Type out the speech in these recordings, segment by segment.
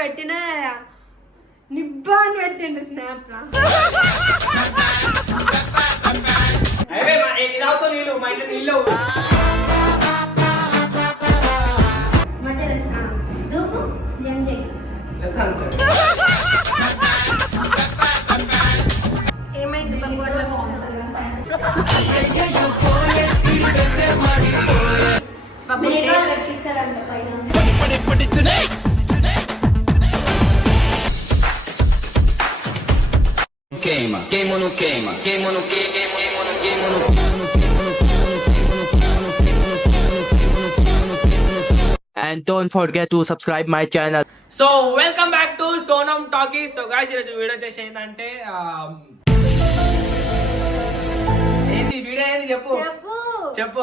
పెట్టిన నిబ్బా అని పెట్టిండు స్నాప్ లా. ఏమైంది బాబు అట్లా Queima, queima no queima, queima no queima, queima no queima no and don't forget to subscribe my channel. So welcome back to Sonam talkies. So guys ఈరోజు video వచ్చేసి ఏంటంటే ఏంది వీడియో ఏంది చెప్పు చెప్పు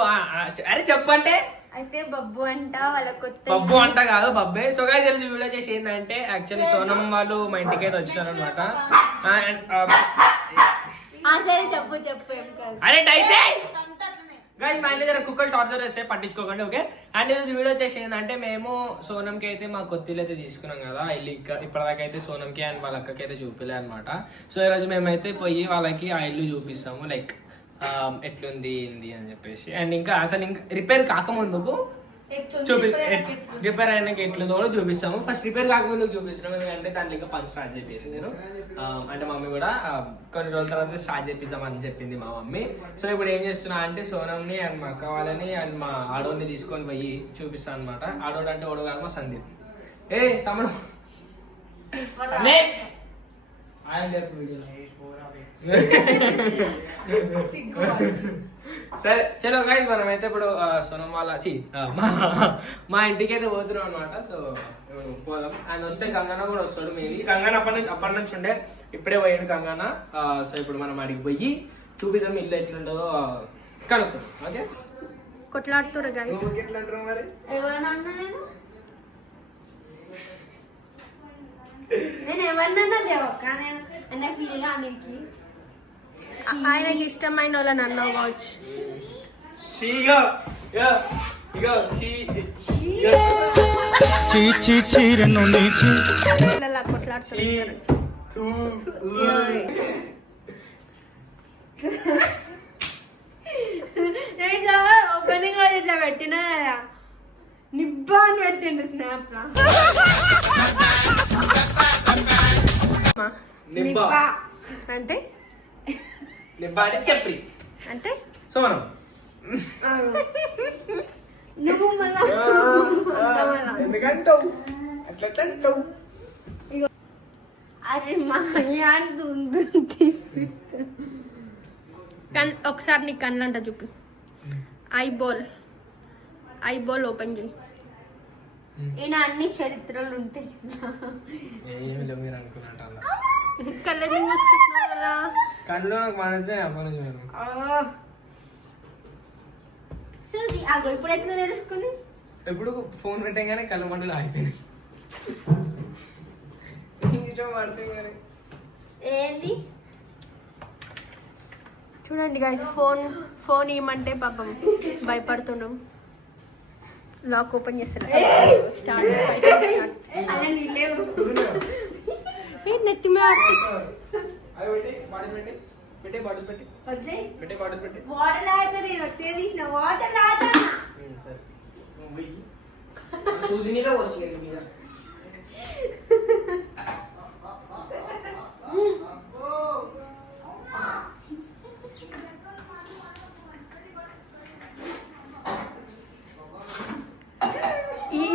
అరే చెప్పు అంటే అయితే బబ్బు అంట వాళ్ళ కొత్త బబ్బు అంట కాదు బబ్బే. సో గాయ్స్ ఈరోజు వీడియో వచ్చేసి ఏంటంటే యాక్చువల్లీ సోనం వాళ్ళు మా ఇంటికి అయితే వచ్చినారు అనమాట. చెప్పు చెప్పు ఏం కాదు. అరే డైసే గైస్ మా ఇంట్లో దగ్గర కుక్కలు టార్చర్ చేస్తే పట్టించుకోకండి ఓకే. అండ్ ఈరోజు వీడియో వచ్చేసి ఏంటంటే మేము సోనంకి అయితే మా కొత్తిల్లు అయితే తీసుకున్నాం కదా ఇల్లు. ఇప్పటిదాకా అయితే సోనంకి అండ్ వాళ్ళ అక్కకి అయితే చూపిలే అనమాట. సో ఈరోజు మేమైతే పోయి వాళ్ళకి ఆ ఇల్లు చూపిస్తాము లైక్ ఎట్లుంది ఏంది అని చెప్పేసి. అండ్ ఇంకా అసలు ఇంకా రిపేర్ కాకముందుకు రిపేర్ అయినాక ఎట్లుందో కూడా చూపిస్తాము. ఫస్ట్ రిపేర్ కాకముందుకు చూపిస్తున్నాం ఎందుకంటే దాంట్లో ఇంకా పని స్టార్ట్ చేయాలి నేను. అంటే మమ్మీ కూడా కొన్ని రోజుల తర్వాత స్టార్ట్ చేపిస్తామని చెప్పింది మా మమ్మీ. సో ఇప్పుడు ఏం చేస్తున్నా అంటే సోనంని అండ్ మా అక్క వాళ్ళని అండ్ మా ఆడోని తీసుకొని పోయి చూపిస్తాను అనమాట. ఆడోడు అంటే ఓడు కాక సందీప్. ఏ తమ్ముడు సరే చలో గైస్ మనం అయితే ఇప్పుడు సోనం వాళ్ళ మా ఇంటికి అయితే పోతున్నాం అనమాట. సో పోదాం. ఆయన వస్తే గంగన్న కూడా వస్తాడు. మేబీ గంగన్న అప్పటి నుంచి ఉండే ఇప్పుడే పోయాడు గంగన్న. సో ఇప్పుడు మనం అడిగి పోయి చూపిస్తాం ఇల్లు ఎట్లుంటుందో కనుక్కుందాం ఓకే. కొట్లాడుతున్నారు గైస్. ఎట్లా అంటారు మరి నేను ఎవరినన్నా లేవక్క అన్న ఫీల్ కానికి ఆయనకి ఇష్టమైన వాళ్ళని అన్నావు కావచ్చు. కొట్లాడుతున్నారు ఇట్లా ఓపెనింగ్ రోజు ఇట్లా పెట్టిన నిబ్బా అని పెట్టిండు స్నాప్ లా. నిబ్బా అంటే నిబ్బా అంటే చెప్పి అంటే సోనం నువ్వు మళ్ళా ఎందుకంటావు అట్లా అంటావు. అరే మా ఒకసారి నీ కన్ను అంట చూపి. ఐబాల్ ఓపెన్ చేయి. ఈయన అన్ని చరిత్రలు ఉంటాయి. మీరు అనుకున్నట్టు కళ్ళని మూసుకుంటున్నావు కదా. కళ్ళు నాకు మానేస్తే అగో ఇప్పుడు ఎట్లా తెలుసుకుని ఎప్పుడు ఫోన్ పెట్టగానే కళ్ళ మంటలు ఆగిపోయింది. ఏంది చూడండి గైస్ ఫోన్ ఇవ్వమంటే పాపం భయపడుతున్నాం. లాక్ ఓపెన్ చేస్తారు నెత్తి మీద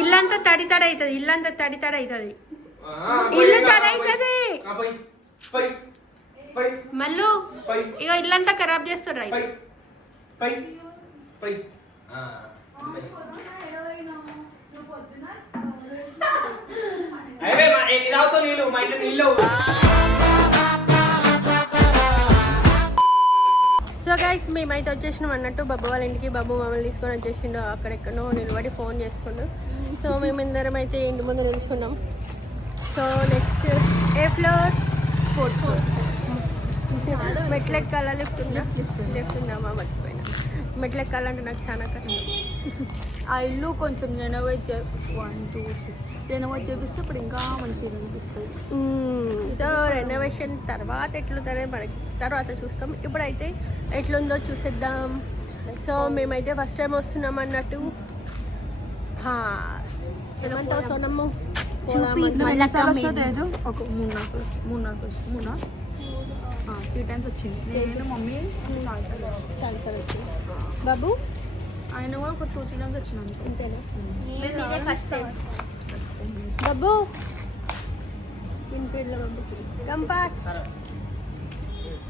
ఇల్లంతా తడి అవుతుంది. ఇల్లంతా తడి అవుతుంది. ఇల్లు తడవుతుంది మళ్ళీ ఇక ఇల్లంతా ఖరాబ్ చేస్తుర్రా. సో గైస్ మేమైతే వచ్చేసినాం అన్నట్టు బాబు వాళ్ళ ఇంటికి. బాబు మమ్మల్ని తీసుకొని వచ్చేసిండు. అక్కడెక్కడో నిలబడి ఫోన్ చేస్తుండు. సో మేమందరం అయితే ఇంటి ముందు నిల్చున్నాం. సో నెక్స్ట్ ఏ ఫ్లోర్? 4th floor. మెట్లెక్కాల లిఫ్ట్ ఉందా? లిఫ్ట్ ఉందామా మర్చిపోయినా. మెట్లు ఎక్కాలంటే నాకు చాలా కష్టం. ఆ ఇల్లు కొంచెం రెనోవేట్ 1 2 3 రెనోవేట్ చేపిస్తే ఇప్పుడు ఇంకా మంచిగా కనిపిస్తుంది. సో రెనోవేషన్ తర్వాత ఎట్లుందనే మనకి తర్వాత చూస్తాం. ఇప్పుడైతే ఎట్లుందో చూసేద్దాం. సో మేమైతే ఫస్ట్ టైం వస్తున్నాం అన్నట్టు. ఏమంటావు సోనమ్మ? తేజు ఒక 3 టైమ్స్ వచ్చింది. నేను మమ్మీ చాలా వచ్చింది. బాబు ఆయన కూడా ఒక 2 3 టైమ్స్ వచ్చినాను. అంతేనా? First time. బాబు వినిపిడ్ల బాబు. కంపాస్.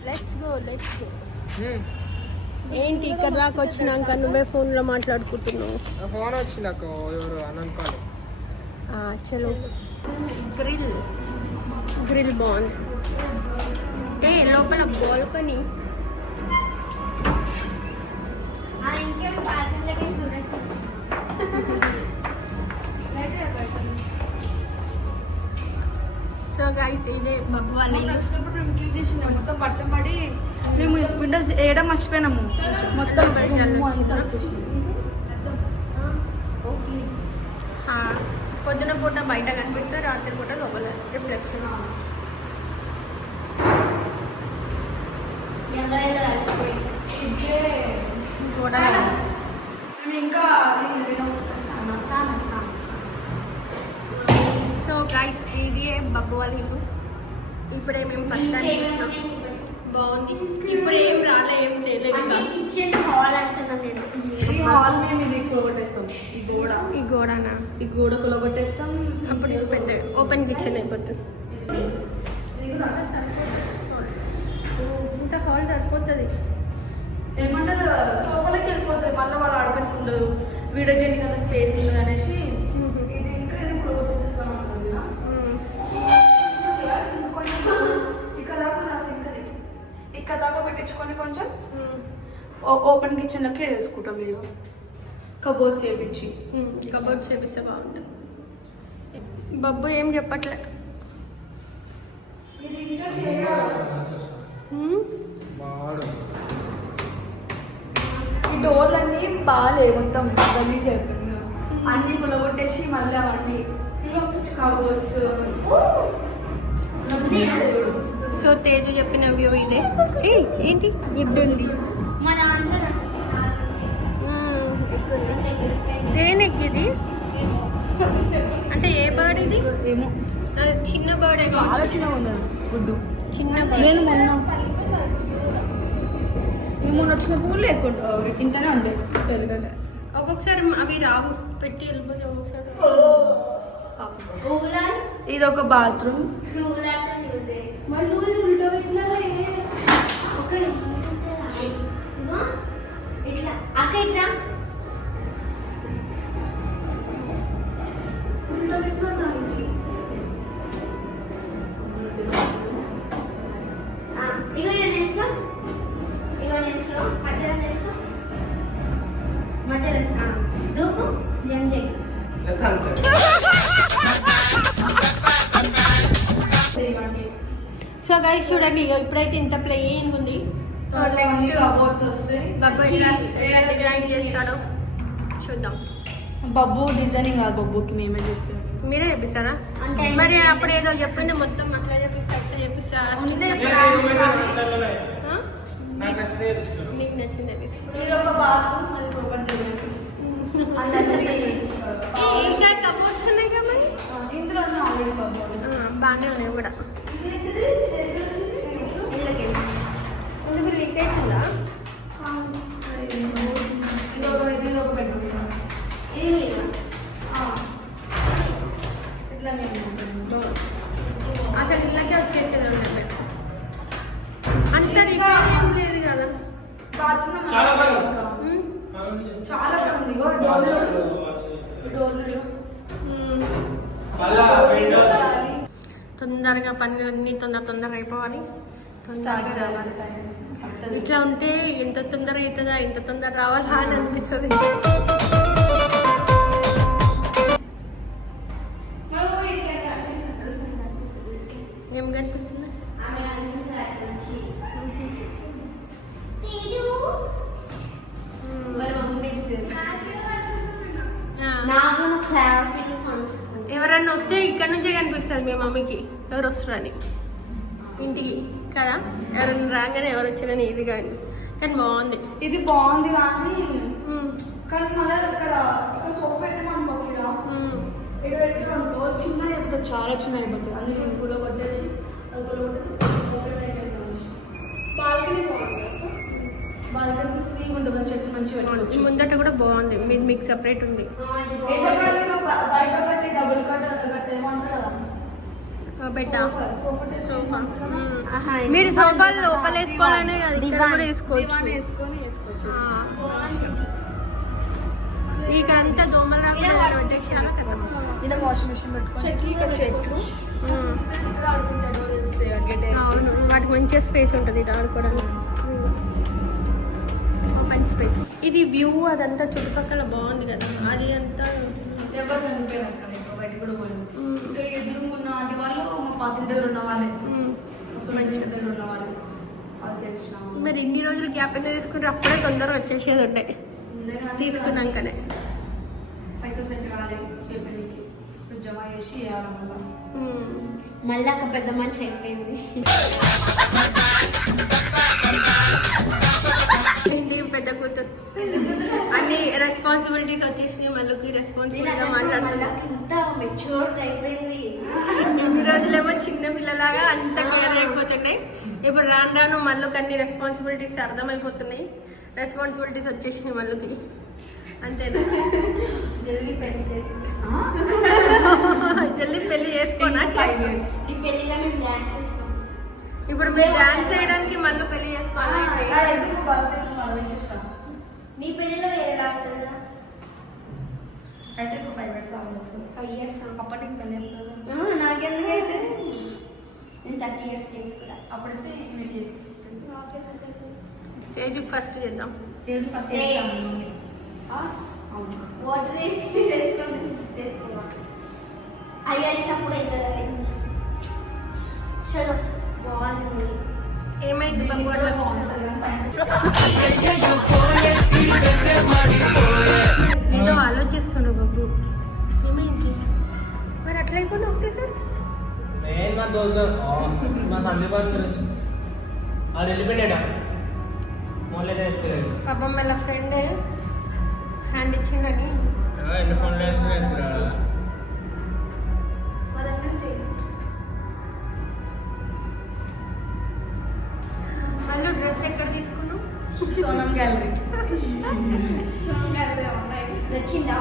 Let's go. ఏంటి ఇక్కడ దాకా వచ్చినాక నువ్వే ఫోన్లో మాట్లాడుకుంటున్నావు? ఫోన్ వచ్చింది అక్క, ఎవరు అని అనుకోవాలి. చలో. గ్రిల్ బాగుంది. అంటే లోపల బాల్కనీ. సో గైస్ ఇదే బాబు వాళ్ళ ఇల్లు. వచ్చినప్పుడు మేము క్లీన్ చేసినాం. మొత్తం వర్షం పడి మేము విండోస్ వేయడం మర్చిపోయినాము. మొత్తం పొద్దున పూట బయట కనిపిస్తే రాత్రి పూట లోపల రిఫ్లెక్షన్స్. ఇంకా సో గైస్ ఇది బబ్బు వాళ్ళ ఇల్లు. ఇప్పుడే మేము ఫస్ట్ టైం చూసినాం. బాగుంది. ఇప్పుడు ఏం రాలే, ఏం తెలియదు. ఈ హాల్ మేము ఇది కొట్టేస్తాం. ఈ గోడనా? ఈ గోడ కొలగొట్టేస్తాం. అప్పుడు ఇది పెద్ద ఓపెన్ కిచెన్ అయిపోతుంది. ఇంత హాల్ సరిపోతుంది. ఏమంటారు సోఫాలకి వెళ్ళిపోతాయి. మళ్ళీ వాళ్ళు ఆడుకుంటూ ఉండదు. వీడియో చేయడానికి అంత స్పేస్ ఉండదు అనేసి ఇది ఇంకా ఇది కొలగొట్టేస్తాం అనుకుంది. ఇక్కడ దాకా నా సింక్ అది ఇక్కడ దాకా పెట్టించుకొని కొంచెం ఓపెన్ కిచెన్లోకి వేసుకుంటాం. మీరు కబోర్డ్స్ చేయించి కబోర్డ్స్ చేపిస్తే బాగుంటుంది. బబ్బు ఏం చెప్పట్లే. ఈ డోర్లన్నీ బాగాలేవు. మొత్తం గలీజ్ అయిపోయింది. అన్నీ కొలగొట్టేసి మళ్ళీ అవన్నీ కబోర్డ్స్. సో తేజు చెప్పిన వ్యూ ఇదే. ఏంటి గుడ్ ఉంది. దేనికి ఇది? అంటే ఏ బర్డ్ ఇది? ఏమో చిన్న బర్డ్. చాలా చిన్నగా ఉంది గుడ్డు. చిన్న నేను మొన్న వచ్చిన పూలు లేకుండా ఇంతనే ఉండే తెలుగులో. ఒక్కొక్కసారి అవి రావు, పెట్టి వెళ్ళిపోతే ఒక్కొక్కసారి. ఇది ఒక బాత్రూమ్. సో గైస్ చూడండి, ఇప్పుడైతే ఇంత ప్లేయింగ్ ఉంది. సో నెక్స్ట్ కబోర్డ్స్ వస్తాయి. బాబు ఎలా డిజైన్ చేస్తాడో చూద్దాం. బబ్బు డిజైనింగ్ కాదు, బబ్బుకి మేమే చెప్పాము. మీరే చెప్పిస్తారా? మరి అప్పుడు ఏదో చెప్పింది మొత్తం అట్లా చెప్పిస్తా అట్లా చెప్పిస్తా. మీకు నచ్చింది ఇది ఒక బాత్రూమ్, అది ఓపెన్ చేయలేదు. ఇంకా కబోర్డ్స్ ఉన్నాయి కదా మరి ఇందులో ఆల్రెడీ కబోర్డ్ బాగానే ఉన్నాయి కూడా. లీక్ అవుతుందా? ఇది ఒక బెడ్రూమ్. ఇట్లా అసలు ఇళ్ళకే వచ్చేసేది ఉండే. అంత రిపేర్ ఏం లేదు కదా. బాత్రూమ్ చాలా బాగుంది. చాలా బాగుంది. డోర్లు తొందరగా పనులన్నీ తొందరగా అయిపోవాలి. ఇట్లా ఉంటే ఎంత తొందరగా అవుతుందా, ఎంత తొందర రావాలా అని అనిపిస్తుంది. ఏం కనిపిస్తుంది? క్లారిటీ కనిపిస్తుంది. ఎవరన్నా వస్తే ఇక్కడ నుంచే కనిపిస్తుంది మీ మమ్మీకి ఎవరు వస్తున్నారని ఇంటికి కదా. ఎవరైనా రాగానే ఎవరు వచ్చారని ఈజీగా కనిపిస్తుంది. కానీ బాగుంది. ఇది బాగుంది కానీ మళ్ళీ ఇక్కడ సోప్ పెట్టమనుకో ఇక్కడ పెట్టామనుకో చిన్న అయిపోతుంది, చాలా చిన్న అయిపోతుంది. అందుకే ఇంట్లో పట్టేసి బాల్కనీ బాగుంది. బాల్కనీ ఫ్రీగా ఉంటుంది, చెట్టు మంచిగా పెట్టుకోవచ్చు. ముందట కూడా బాగుంది. మీది మీకు సపరేట్ ఉంది. బయట పట్టి డబుల్ కట్ ఏమంటారు కదా బెడ్ సోఫా. మీరు సోఫాలు లోపల వేసుకోవాలని అది ఇక్కడ కూడా వేసుకోవచ్చు. వేసుకోవచ్చు. ఇక్కడ అంతా దోమలు రాకుండా పెట్టేసాను కదా. ఇక్కడ వాషింగ్ మిషన్ పెట్టుకోవచ్చు. ఇక్కడ చెట్లు అవును, వాటికి మంచిగా స్పేస్ ఉంటుంది ఇది ఆడుకోవడానికి. Open space. ఇది వ్యూ అదంతా చుట్టుపక్కల బాగుంది కదా. అది అంతా ఎవరు కనిపించారు అక్కడ, ఇంకా బయట కూడా పోయింది. ఇంకా ఎదురు ఉన్న ఆంటీ వాళ్ళు మా పాత దగ్గర ఉన్న వాళ్ళే, మంచి దగ్గర ఉన్న వాళ్ళు, అది తెలిసిన మరి ఇన్ని రోజులు గ్యాప్ ఎంత తీసుకుంటే అప్పుడే తొందరగా వచ్చేసేది ఉండే తీసుకున్నాకనే. పైసలు సెట్ కావాలి చెప్పడానికి, జమా చేసి వేయాలన్నమాట. మళ్ళీ ఒక పెద్ద మనిషి అయిపోయింది. పెద్ద కూతురు అన్ని రెస్పాన్సిబిలిటీస్ వచ్చేసి మళ్ళీ రెస్పాన్సిబిలిటీగా మాట్లాడుతున్నా. ఇంత మెచ్యూర్ అయిపోయింది. ఇన్ని రోజులేమో చిన్న పిల్లలాగా అంత క్లియర్ అయిపోతున్నాయి. ఇప్పుడు రాను రాను మళ్ళీ అన్ని రెస్పాన్సిబిలిటీస్ అర్థమైపోతున్నాయి. రెస్పాన్సిబిలిటీస్ వచ్చేసినాయి మళ్ళీ. అంతేనా? జల్దీ పెళ్లి జల్దీ పెళ్లి చేసుకోనా? ఈ పెళ్లిలో మేము డాన్స్ చేస్తాం. ఇప్పుడు మీరు డాన్స్ చేయడానికి మళ్ళీ పెళ్లి చేసుకోవాలి. నీ పెళ్లిలో వేరేలా ఉంటుంది కదా. అయితే 5 years 5 years అప్పటికి పెళ్ళి నాకెందుకైతే నేను 30 years చేసుకుంటా. అప్పుడైతే స్టేజ్కి ఫస్ట్ చేద్దాం. ఫస్ట్ వాటర్ చేసుకోవా అయ్యేసినప్పుడు అవుతుంది. చలో బాగుంది. ఏమైంది బాబు అట్లా ఏదో ఆలోచిస్తున్నాడు బాబు. ఏమైంది మరి అట్లా అయిపోయింది ఒకటేసారి. నేను మా దోస్తు మా సందీప్ గురించి అది వెళ్ళిపోయాడా మళ్ళీ చేస్తున్నాడు. పాపం వాళ్ళ ఫ్రెండ్ హ్యాండ్ ఇచ్చిండని ఎన్ని ఫోన్లు వేస్తున్నాడు. మళ్ళీ డ్రెస్ ఎక్కడ తీసుకున్నావు? సోనం గ్యాలరీ. నచ్చిందా?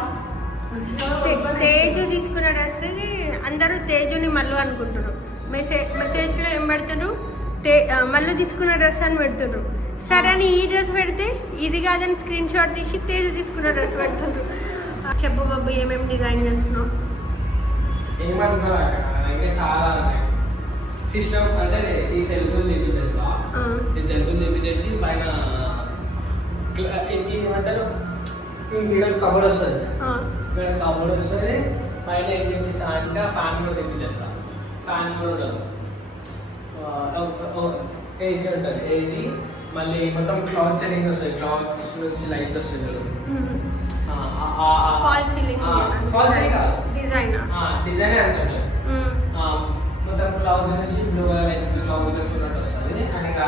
తేజు తీసుకున్న డ్రెస్ అందరూ తేజుని మల్లు అనుకుంటున్నారు. మెసేజ్లో ఏం పెడుతున్నారు? మల్లు తీసుకున్న డ్రెస్ అని పెడుతున్నారు. సరే అని ఈ డ్రెస్ పెడితే ఇది కాదని స్క్రీన్ షాట్ తీసి తేజు తీసుకున్న డ్రెస్ పెడుతున్నారు. చెప్పు బాబు ఏమేమి డిజైన్ చేస్తున్నావు? ఏమనుకో చాలా సిస్టమ్ అంటే ఈ సెల్ ఫోన్ తెప్పించేస్తా. ఈ సెల్ ఫోన్ తెప్పించేసి పైన ఏమంటారు ఇక్కడ కబర్ వస్తుంది. ఇక్కడ కబర్ వస్తుంది. పైన ఏం తెప్పిస్తా అంటే ఫ్యాన్ కూడా తెప్పించేస్తా. ఫ్యాన్ కూడా ఏసీ ఉంటుంది. ఏసీ మళ్ళీ మొత్తం క్లాత్ సెట్టింగ్ వస్తుంది. క్లాత్స్ నుంచి లైట్స్ వస్తుంది. ఫాల్ సీలింగ్ డిజైన్ డిజైన్ అంటారు. మొత్తం క్లౌడ్స్ నుంచి బ్లూ కలర్ హెచ్పి క్లౌడ్స్ ఉన్నట్టు వస్తుంది. అండ్ ఇక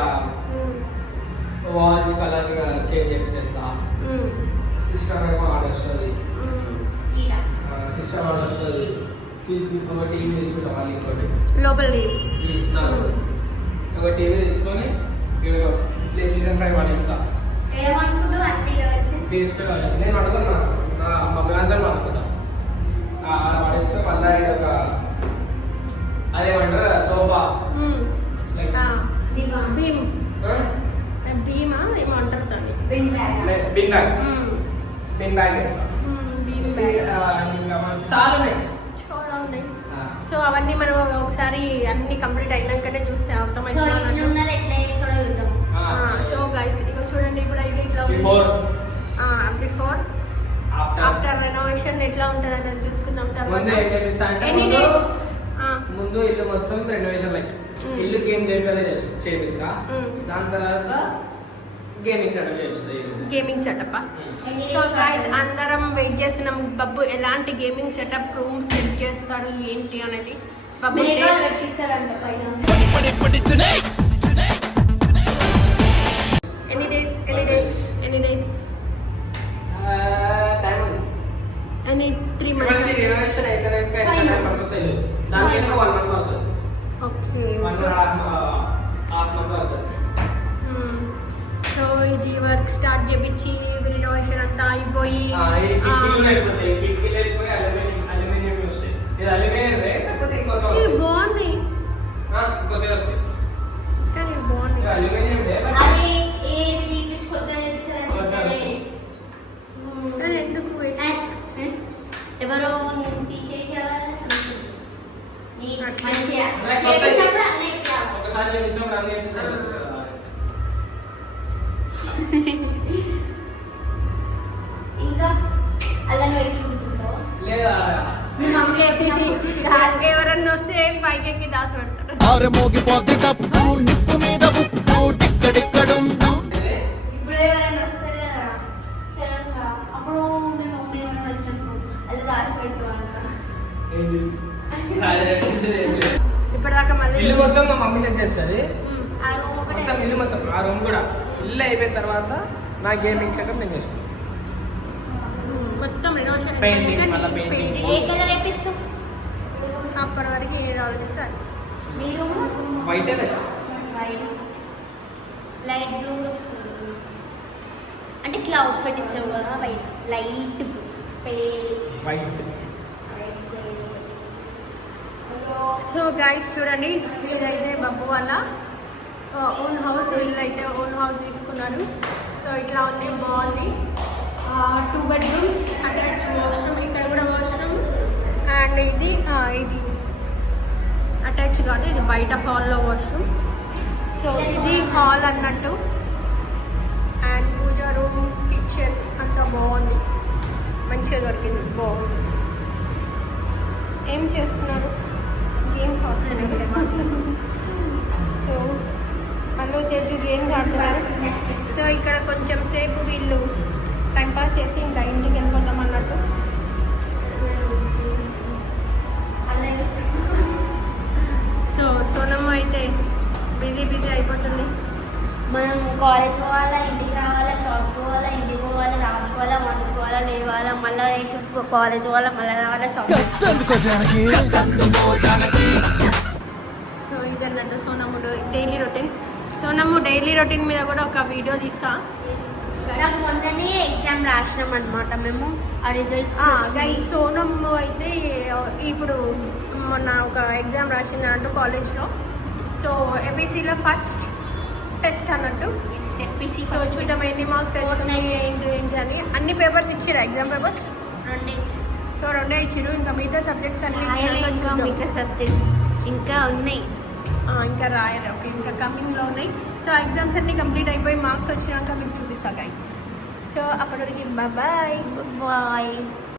వాల్స్ కలర్ చేంజ్ చేస్తా. సిస్టమ్ ఏమో ఆర్డర్ వస్తుంది. సిస్టమ్ ఆర్డర్ వస్తుంది. ఒక టీవీ తీసుకుంటాం. మళ్ళీ ఇంకోటి లోపల ఒక టీవీ తీసుకొని ప్లే సీజన్ 5 వాడిస్తా. తీసుకొని నేను అడుగుతున్నా మా బ్రాండ్లో అనుకుంటా పడిస్తే మళ్ళీ ఒక అదేమంటారు సోఫా లైక్ భీమ్ భీమా ఏమో అంటారు దాన్ని. బిన్ బ్యాగ్ వేస్తా. చాలా ఉన్నాయి. చాలా ఉన్నాయి. సో అవన్నీ మనం ఒకసారి అన్ని కంప్లీట్ అయినాకనే చూస్తే అర్థమవుతుంది. సో గైస్ ఇక చూడండి ఇప్పుడు అయితే ఇట్లా బిఫోర్ ఆఫ్టర్ రెనోవేషన్ ఎట్లా ఉంటుంది అనేది చూసుకుందాం. తర్వాత ఎన్ని డేస్ ముందు ఇల్లు మొత్తం రెనోవేషన్ లైక్ ఇల్లుకి ఏం చేయాలి చేపిస్తా. దాని తర్వాత గేమింగ్ సెటప్ చేస్తాయి. Gaming setup. సో గైస్ అందరం వెయిట్ చేస్తున్నాం బబ్బు ఎలాంటి గేమింగ్ సెటప్ రూమ్ సెట్ చేస్తారు ఏంటి అనేది. బబ్బు మేఘా రచిస్తారంట పైన. ఎనీ డేస్ టైం ఉంది. Any 3 first months. ఈ రెనోవేషన్ అయిపోయాక ఎంత టైం పడుతుంది దానికి 1 month పడుతుంది. ఓకే 1.5 month పడుతుంది. సో ఇది వర్క్ స్టార్ట్ చేపించి రినోవేషన్ అంతా అయిపోయి కిటికీలు అయిపోతాయి. కిటికీలు అయిపోయి అల్యూమినియం వస్తాయి. ఇది అల్యూమినియం కాకపోతే ఇంకొక బాగుంది ఇంకొక వస్తాయి. కానీ బాగుంది. అల్యూమినియం అవి ఏది తీపించి కొత్తగా చేస్తారంటే కానీ ఎందుకు waste? ఎవరో తీసేసారా అట్లా. మంచిగా కొత్తది. చేసినప్పుడు అన్నీ ఇట్లా. ఒకసారి నేను ఇష్టం అన్ని ఎపిసోడ్ ఇంకా అలా నువ్వు ఎక్కి కూర్చుంటావు. లేదా మీ మమ్మీ దానికి ఎవరన్నా వస్తే పైకి ఎక్కి దాచి పెడతాడు. ఇప్పుడు ఎవరైనా వస్తారు కదా సడన్ గా అప్పుడు మీ మమ్మీ ఎవరైనా వచ్చినప్పుడు అది దాచి పెడతామంట. ఏంటి ఇప్పటిదాకా మళ్ళీ ఇల్లు మొత్తం మా మమ్మీ సెట్ చేస్తుంది. ఆ రూమ్ ఒకటే మొత్తం ఇల్లు మొత్తం ఆ రూమ్ కూడా ఇల్లు అయిపోయిన తర్వాత నా గేమింగ్ సెటప్ నేను చేసుకుంటాను. మొత్తం రినోవేషన్ Painting, మళ్ళా painting. ఏ కలర్ వేపిస్తావు అప్పటి వరకు ఏది ఆలోచిస్తారు. మీ room white best. White light blue అంటే క్లౌడ్స్ పెట్టిస్తావు కదా white light white so guys చూడండి ఇదైతే బబ్బు వాళ్ళ ఓన్ హౌస్. వీళ్ళు అయితే ఓన్ హౌస్ తీసుకున్నారు. సో ఇట్లా ఉంది బాగుంది. 2 bedrooms అటాచ్ వాష్రూమ్. ఇక్కడ కూడా వాష్రూమ్ అండ్ ఇది అటాచ్ కాదు ఇది బయట హాల్లో వాష్రూమ్. సో ఇది హాల్ అన్నట్టు అండ్ పూజ రూమ్ కిచెన్ అంతా బాగుంది. మంచిగా దొరికింది బాగుంది. ఏం చేస్తున్నారు? గేమ్స్ ఆడుతున్నారు. సో అల్లు తేజు గేమ్స్ ఆడుతున్నారు. సో ఇక్కడ కొంచెం సేపు వీళ్ళు టైంపాస్ చేసి ఇంకా ఇంటికి వెళ్ళిపోతాం అన్నట్టు. సో సోనమ్మ అయితే బిజీ అయిపోతుంది. మనం కాలేజ్ పోవాలా ఇంటికి రావాలా షాప్ పోవాలా ఇంటికి పోవాలా రాసుకోవాలా వండుకోవాలా లేవాలా మళ్ళీ రేషన్స్ కాలేజ్ పోవాలా మళ్ళీ రావాలా షాప్. సో ఇది అన్నట్టు Sonamma daily routine. Sonamma daily routine మీద కూడా ఒక వీడియో తీస్తా. నాకు మొన్ననే ఎగ్జామ్ రాసినాం అనమాట మేము ఆ రిజల్ట్స్ గైస్ సోనమ్మ అయితే ఇప్పుడు మొన్న ఒక ఎగ్జామ్ రాసింది అన్నట్టు కాలేజ్లో. సో ఏబీసీలో ఫస్ట్ టెస్ట్ అన్నట్టు. సో చూద్దాం ఎన్ని మార్క్స్ వచ్చినాయి ఏంటి అని. అన్ని పేపర్స్ ఇచ్చిర్రు ఎగ్జామ్ పేపర్స్ 2 సో 2 ఇచ్చిర్రు. ఇంకా మిగతా సబ్జెక్ట్స్ అన్ని ఇంకా చూద్దాం. మిగతా సబ్జెక్ట్స్ ఇంకా ఉన్నాయి. ఇంకా రాయాలి. ఓకే ఇంకా కమింగ్లో ఉన్నాయి. సో ఎగ్జామ్స్ అన్నీ కంప్లీట్ అయిపోయి మార్క్స్ వచ్చినాక మీకు చూపిస్తా గైస్. సో అప్పటికి బాయ్. బాయ్.